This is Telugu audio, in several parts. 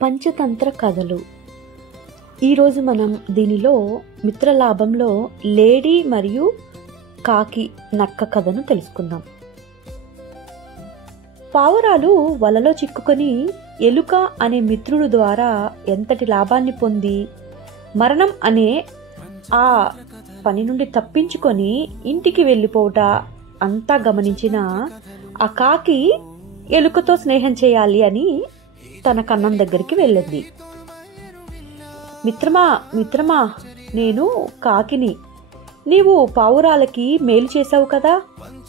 పంచతంత్ర కథలు. ఈరోజు మనం దీనిలో మిత్రలాభంలో లేడీ మరియు కాకి నక్క కథను తెలుసుకుందాం. పావురాలు వలలో చిక్కుకొని ఎలుక అనే మిత్రుడు ద్వారా ఎంతటి లాభాన్ని పొంది మరణం అనే ఆ పని నుండి తప్పించుకొని ఇంటికి వెళ్ళిపోవుట అంతా గమనించిన ఆ కాకి ఎలుకతో స్నేహం చేయాలి అని తన కన్నం దగ్గరికి వెళ్ళింది. మిత్రమా, నేను కాకిని. నీవు పావురాలకి మేలు చేశావు కదా,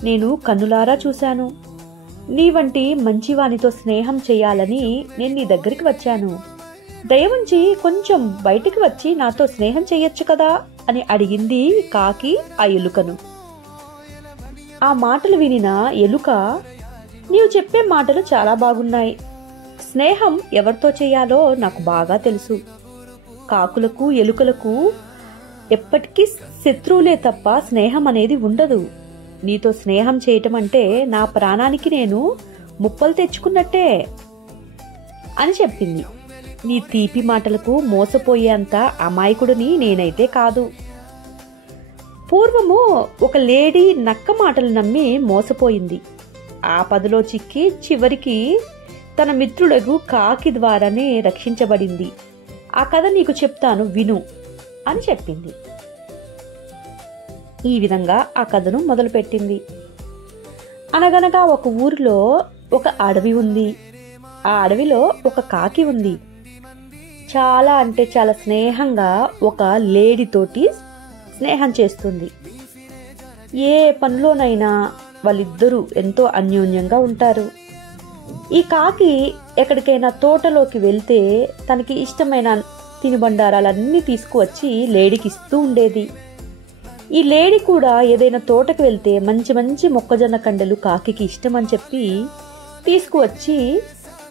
నేను కన్నులారా చూశాను. నీ వంటి మంచివానితో స్నేహం చేయాలని నేను నీ దగ్గరికి వచ్చాను. దయవుంచి కొంచెం బయటికి వచ్చి నాతో స్నేహం చేయొచ్చు కదా అని అడిగింది కాకి ఆ ఎలుకను. ఆ మాటలు వినిన ఎలుక, నీవు చెప్పే మాటలు చాలా బాగున్నాయి. స్నేహం ఎవరితో చేయాలో నాకు బాగా తెలుసు. కాకులకు ఎలుకలకు ఎప్పటికీ శత్రువులే తప్ప స్నేహం అనేది ఉండదు. నీతో స్నేహం చేయటం అంటే నా ప్రాణానికి నేను ముప్పలు తెచ్చుకున్నట్టే అని చెప్పింది. నీ తీపి మాటలకు మోసపోయేంత అమాయకుడిని నేనైతే కాదు. పూర్వము ఒక లేడీ నక్క మాటలు నమ్మి మోసపోయింది. ఆపదలో చిక్కి చివరికి తన మిత్రుడగు కాకి ద్వారానే రక్షించబడింది. ఆ కథ నీకు చెప్తాను విను అని చెప్పింది. ఈ విధంగా ఆ కథను మొదలుపెట్టింది. అనగనగా ఒక ఊరిలో ఒక అడవి ఉంది. ఆ అడవిలో ఒక కాకి ఉంది. చాలా అంటే చాలా స్నేహంగా ఒక లేడీతోటి స్నేహం చేస్తుంది. ఏ పనిలోనైనా వాళ్ళిద్దరూ ఎంతో అన్యోన్యంగా ఉంటారు. ఈ కాకి ఎక్కడికైనా తోటలోకి వెళ్తే తనకి ఇష్టమైన తినుబండారాలన్నీ తీసుకువచ్చి లేడీకి ఇస్తూ ఉండేది. ఈ లేడీ కూడా ఏదైనా తోటకు వెళ్తే మంచి మంచి మొక్కజొన్న కండలు కాకి ఇష్టమని చెప్పి తీసుకువచ్చి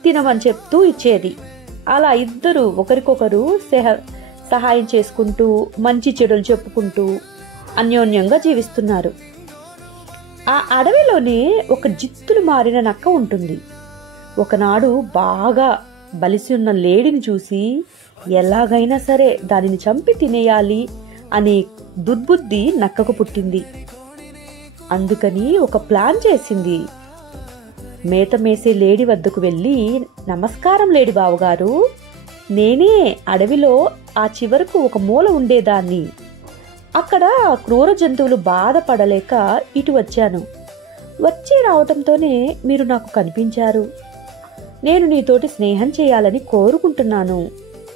తినమని చెప్తూ ఇచ్చేది. అలా ఇద్దరు ఒకరికొకరు సహాయం చేసుకుంటూ మంచి చెడులు చెప్పుకుంటూ అన్యోన్యంగా జీవిస్తున్నారు. ఆ అడవిలోనే ఒక జిత్తులు మారిన నక్క ఉంటుంది. ఒకనాడు బాగా బలిసి ఉన్న లేడీని చూసి ఎలాగైనా సరే దానిని చంపి తినేయాలి అనే దుర్బుద్ధి నక్కకు పుట్టింది. అందుకని ఒక ప్లాన్ చేసింది. మేత మేసే లేడీ వద్దకు వెళ్ళి, నమస్కారం లేడీ బావగారు, నేనే అడవిలో ఆ చివరకు ఒక మూల ఉండేదాన్ని. అక్కడ క్రూర జంతువులు బాధపడలేక ఇటు వచ్చాను. వచ్చి రావటంతోనే మీరు నాకు కనిపించారు. నేను నీతోటి స్నేహం చేయాలని కోరుకుంటున్నాను.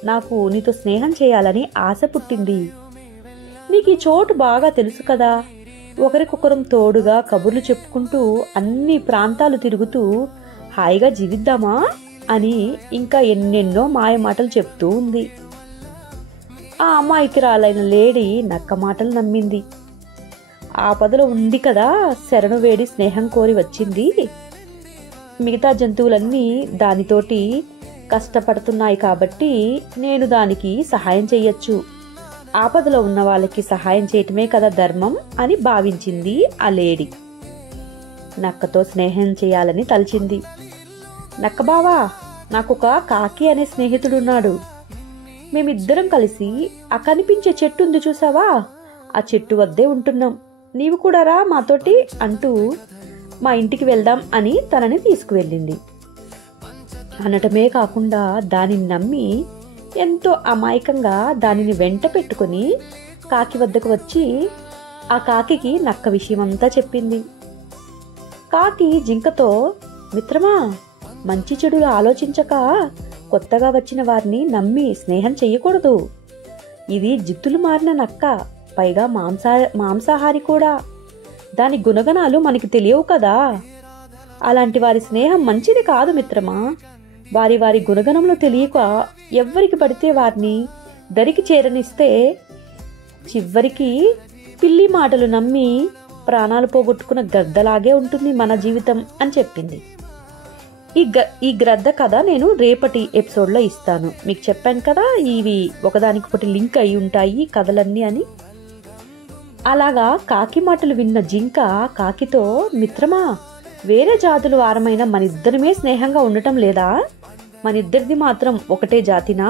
నాకు నీతో స్నేహం చేయాలని ఆశ పుట్టింది. నీకు ఈ చోటు బాగా తెలుసు కదా, ఒకరికొకరం తోడుగా కబుర్లు చెప్పుకుంటూ అన్ని ప్రాంతాలు తిరుగుతూ హాయిగా జీవిద్దామా అని ఇంకా ఎన్నెన్నో మాయ మాటలు చెప్తూ ఉంది. ఆ అమాయకురాలైన లేడీ నక్క మాటలు నమ్మింది. ఆపదలో ఉంది కదా, శరణు వేడి స్నేహం కోరి వచ్చింది. మిగతా జంతువులన్నీ దానితోటి కష్టపడుతున్నాయి కాబట్టి నేను దానికి సహాయం చెయ్యొచ్చు. ఆపదలో ఉన్న వాళ్ళకి సహాయం చేయటమే కదా ధర్మం అని భావించింది ఆ లేడీ. నక్కతో స్నేహం చేయాలని తలచింది. నక్క బావా, నాకొక కాకి అనే స్నేహితుడున్నాడు. మేమిద్దరం కలిసి ఆ కనిపించే చెట్టు ఉంది చూసావా, ఆ చెట్టు వద్దే ఉంటున్నాం. నీవు కూడా రా మాతోటి అంటూ మా ఇంటికి వెళ్దాం అని తనని తీసుకువెళ్ళింది. అనటమే కాకుండా దానిని నమ్మి ఎంతో అమాయకంగా దానిని వెంట పెట్టుకుని కాకి వద్దకు వచ్చి ఆ కాకి నక్క విషయమంతా చెప్పింది. కాకి జింకతో, మిత్రమా, మంచి చెడులు ఆలోచించక కొత్తగా వచ్చిన వారిని నమ్మి స్నేహం చెయ్యకూడదు. ఇది జిత్తులు మారిన నక్క, పైగా మాంసాహారి కూడా. దాని గుణగణాలు మనకి తెలియవు కదా. అలాంటి వారి స్నేహం మంచిది కాదు మిత్రమా. వారి వారి గుణగణంలో తెలియక ఎవ్వరికి పడితే వారిని దరికి చేరనిస్తే చివరికి పిల్లి మాటలు నమ్మి ప్రాణాలు పోగొట్టుకున్న గద్దలాగే ఉంటుంది మన జీవితం అని చెప్పింది. ఈ గ్రద్ద కథ నేను రేపటి ఎపిసోడ్లో ఇస్తాను. మీకు చెప్పాను కదా, ఇవి ఒకదానికొకటి లింక్ అయి ఉంటాయి కథలన్నీ అని. అలాగా కాకి మాటలు విన్న జింక కాకితో, మిత్రమా, వేరే జాతుల వారమైన మనిద్దరమే స్నేహంగా ఉండటం లేదా మనిద్దరిది మాత్రం ఒకటే జాతినా?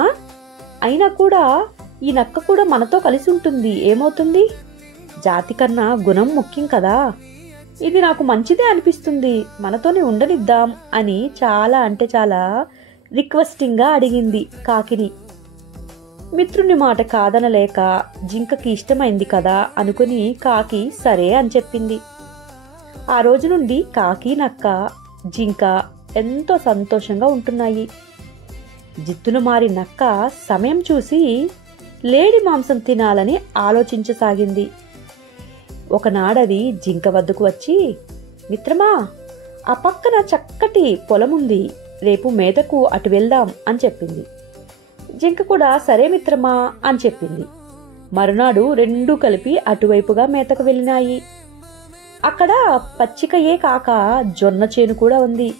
అయినా కూడా ఈ నక్క కూడా మనతో కలిసి ఉంటుంది, ఏమవుతుంది? జాతి కన్నా గుణం ముఖ్యం కదా. ఇది నాకు మంచిదే అనిపిస్తుంది, మనతోనే ఉండనిద్దాం అని చాలా అంటే చాలా రిక్వెస్టింగ్గా అడిగింది కాకిని. మిత్రుని మాట కాదనలేక జింకకి ఇష్టమైంది కదా అనుకుని కాకి సరే అని చెప్పింది. ఆ రోజు నుండి కాకి, నక్క, జింక ఎంతో సంతోషంగా ఉంటున్నాయి. జిత్తున మారి నక్క సమయం చూసి లేడి మాంసం తినాలని ఆలోచించసాగింది. ఒకనాడది జింక వద్దకు వచ్చి, మిత్రమా, ఆ పక్కన చక్కటి పొలముంది, రేపు మేతకు అటు వెళ్దాం అని చెప్పింది. జింక కూడా సరే మిత్రమా అని చెప్పింది. మరునాడు రెండూ కలిపి అటువైపుగా మేతకు వెళ్ళినాయి. అక్కడ పచ్చికయే కాక జొన్న చేను కూడా ఉంది.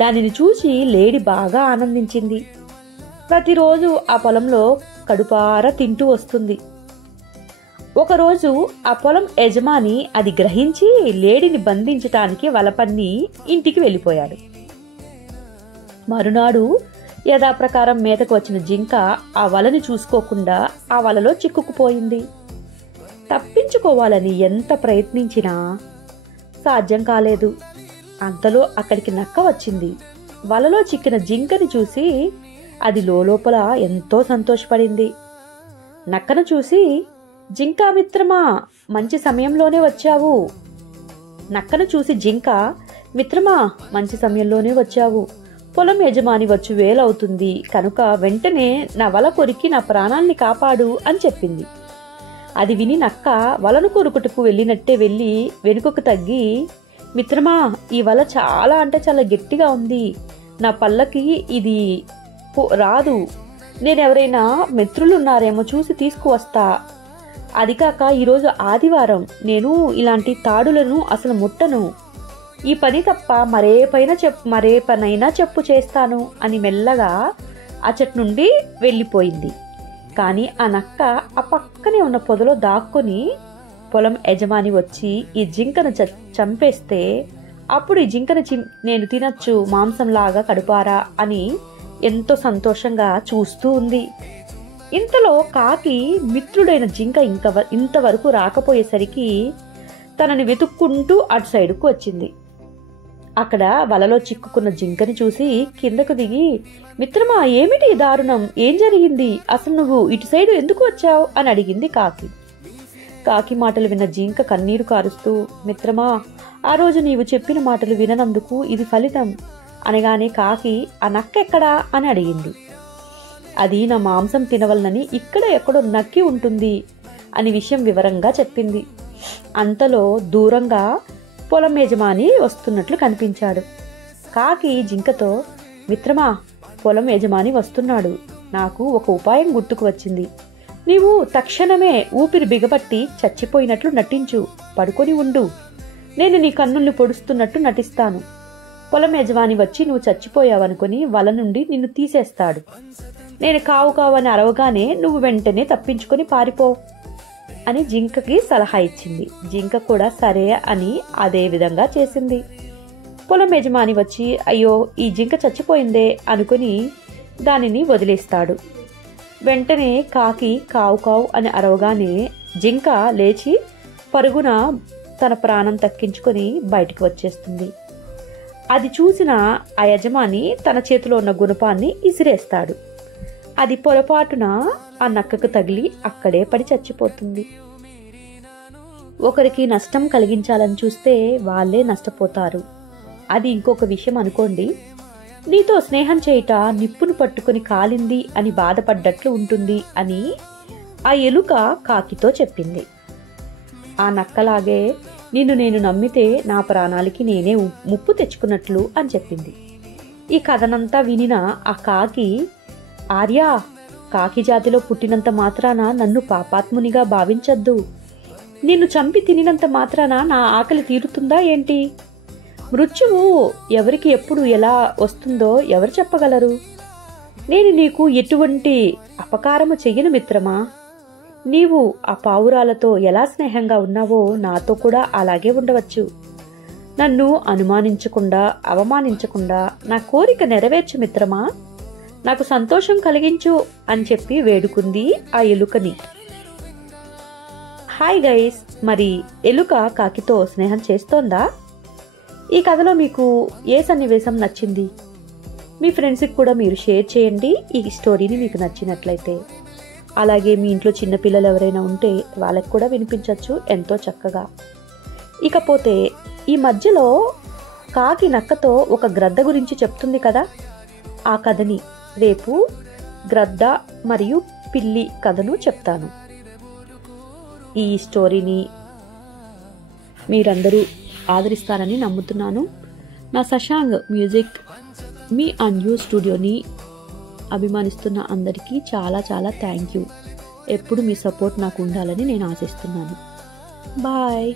దానిని చూసి లేడి బాగా ఆనందించింది. ప్రతిరోజు ఆ పొలంలో కడుపారా తింటూ వస్తుంది. ఒకరోజు ఆ పొలం యజమాని అది గ్రహించి లేడిని బంధించటానికి వలపన్ని ఇంటికి వెళ్ళిపోయాడు. మరునాడు యథాప్రకారం మేతకు వచ్చిన జింక ఆ వలని చూసుకోకుండా ఆ వలలో చిక్కుకుపోయింది. తప్పించుకోవాలని ఎంత ప్రయత్నించినా సాధ్యం కాలేదు. అంతలో అక్కడికి నక్క వచ్చింది. వలలో చిక్కిన జింకని చూసి అది లోపల ఎంతో సంతోషపడింది. నక్కను చూసి, జింకా మిత్రమా, మంచి సమయంలోనే వచ్చావు. నక్కను చూసి జింక, మిత్రమా, మంచి సమయంలోనే వచ్చావు. పొలం యజమాని వచ్చి వేలవుతుంది కనుక వెంటనే నా వల కొరికి నా ప్రాణాల్ని కాపాడు అని చెప్పింది. అది విని నక్క వలను కొరుకుటకు వెళ్ళినట్టే వెళ్ళి వెనుకకు తగ్గి, మిత్రమా, ఈ వల చాలా అంటే చాలా గట్టిగా ఉంది, నా పళ్ళకి ఇది రాదు, నేనెవరైనా మిత్రులున్నారేమో చూసి తీసుకువస్తా. అది కాక ఈరోజు ఆదివారం, నేను ఇలాంటి తాడులను అసలు ముట్టను, ఈ పని తప్ప మరే పనైనా చెప్పు చేస్తాను అని మెల్లగా అచ్చటి నుండి వెళ్ళిపోయింది. కానీ ఆ నక్క ఆ పక్కనే ఉన్న పొదలో దాక్కుని పొలం యజమాని వచ్చి ఈ జింకను చంపేస్తే అప్పుడు ఈ జింకను నేను తినచ్చు మాంసంలాగా కడుపారా అని ఎంతో సంతోషంగా చూస్తూ ఉంది. ఇంతలో కాకి మిత్రుడైన జింక ఇంతవరకు రాకపోయేసరికి తనని వెతుక్కుంటూ అటు సైడుకు వచ్చింది. అక్కడ వలలో చిక్కుకున్న జింకని చూసి కిందకు దిగి, మిత్రమా, ఏమిటి దారుణం, ఏం జరిగింది, అసలు నువ్వు ఇటు సైడు ఎందుకు వచ్చావు అని అడిగింది కాకి. కాకి మాటలు విన్న జింక కన్నీరు కారుస్తూ, మిత్రమా, ఆ రోజు నీవు చెప్పిన మాటలు విననందుకు ఇది ఫలితం అనగానే కాకి, ఆ నక్క ఎక్కడా అని అడిగింది. అది నా మాంసం తినవలనని ఇక్కడ ఎక్కడో నక్కి ఉంటుంది అని విషయం వివరంగా చెప్పింది. అంతలో దూరంగా పొలం యజమాని వస్తున్నట్లు కనిపించాడు. కాకి జింకతో, మిత్రమా, పొలం యజమాని వస్తున్నాడు, నాకు ఒక ఉపాయం గుర్తుకు వచ్చింది, నీవు తక్షణమే ఊపిరి బిగబట్టి చచ్చిపోయినట్లు నటించు, పడుకొని ఉండు, నేను నీ కన్నుల్ని పొడుస్తున్నట్టు నటిస్తాను. పొలం యజమాని వచ్చి నువ్వు చచ్చిపోయావనుకుని వల నుండి నిన్ను తీసేస్తాడు. నేను కావు కావని అరవగానే నువ్వు వెంటనే తప్పించుకొని పారిపో అని జింకకి సలహా ఇచ్చింది. జింక కూడా సరే అని అదే విధంగా చేసింది. పొలం యజమాని వచ్చి, అయ్యో, ఈ జింక చచ్చిపోయిందే అనుకుని దానిని వదిలేస్తాడు. వెంటనే కాకి కావు కావు అని అరవగానే జింక లేచి పరుగున తన ప్రాణం దక్కించుకొని బయటికి వచ్చేస్తుంది. అది చూసిన ఆ యజమాని తన చేతిలో ఉన్న గుణపాన్ని ఇసిరేస్తాడు. అది పొరపాటున ఆ నక్కకు తగిలి అక్కడే పడి చచ్చిపోతుంది. ఒకరికి నష్టం కలిగించాలని చూస్తే వాళ్ళే నష్టపోతారు. అది ఇంకొక విషయం అనుకోండి. నీతో స్నేహం చేయుట నిప్పును పట్టుకుని కాలింది అని బాధపడ్డట్లు ఉంటుంది అని ఆ ఎలుక కాకితో చెప్పింది. ఆ నక్కలాగే నిన్ను నేను నమ్మితే నా ప్రాణాలకి నేనే ముప్పు తెచ్చుకున్నట్లు అని చెప్పింది. ఈ కథనంతా వినిన ఆ కాకి, ఆర్యా, కాకి జాతిలో పుట్టినంత మాత్రాన నన్ను పాపాత్మునిగా భావించద్దు. నిన్ను చంపి తినినంత మాత్రాన నా ఆకలి తీరుతుందా ఏంటి? మృత్యువు ఎవరికి ఎప్పుడు ఎలా వస్తుందో ఎవరు చెప్పగలరు? నేను నీకు ఎటువంటి అపకారము చెయ్యను మిత్రమా. నీవు ఆ పావురాలతో ఎలా స్నేహంగా ఉన్నావో నాతో కూడా అలాగే ఉండవచ్చు. నన్ను అనుమానించకుండా, అవమానించకుండా నా కోరిక నెరవేర్చు మిత్రమా, నాకు సంతోషం కలిగించు అని చెప్పి వేడుకుంది ఆ ఎలుకని. హాయ్ గైస్, మరి ఎలుక కాకితో స్నేహం చేస్తోందా? ఈ కథలో మీకు ఏ సన్నివేశం నచ్చింది? మీ ఫ్రెండ్స్కి కూడా మీరు షేర్ చేయండి ఈ స్టోరీని మీకు నచ్చినట్లయితే. అలాగే మీ ఇంట్లో చిన్నపిల్లలు ఎవరైనా ఉంటే వాళ్ళకి కూడా వినిపించవచ్చు ఎంతో చక్కగా. ఇకపోతే ఈ మధ్యలో కాకి నక్కతో ఒక గ్రద్ద గురించి చెప్తుంది కదా, ఆ కథని రేపు గ్రద్ద మరియు పిల్లి కథను చెప్తాను. ఈ స్టోరీని మీరందరూ ఆదరిస్తారని నమ్ముతున్నాను. నా శశాంక్ మ్యూజిక్ మీ అన్యూ స్టూడియోని అభిమానిస్తున్న అందరికీ చాలా చాలా థ్యాంక్ యూ. ఎప్పుడు మీ సపోర్ట్ నాకు ఉండాలని నేను ఆశిస్తున్నాను. బాయ్.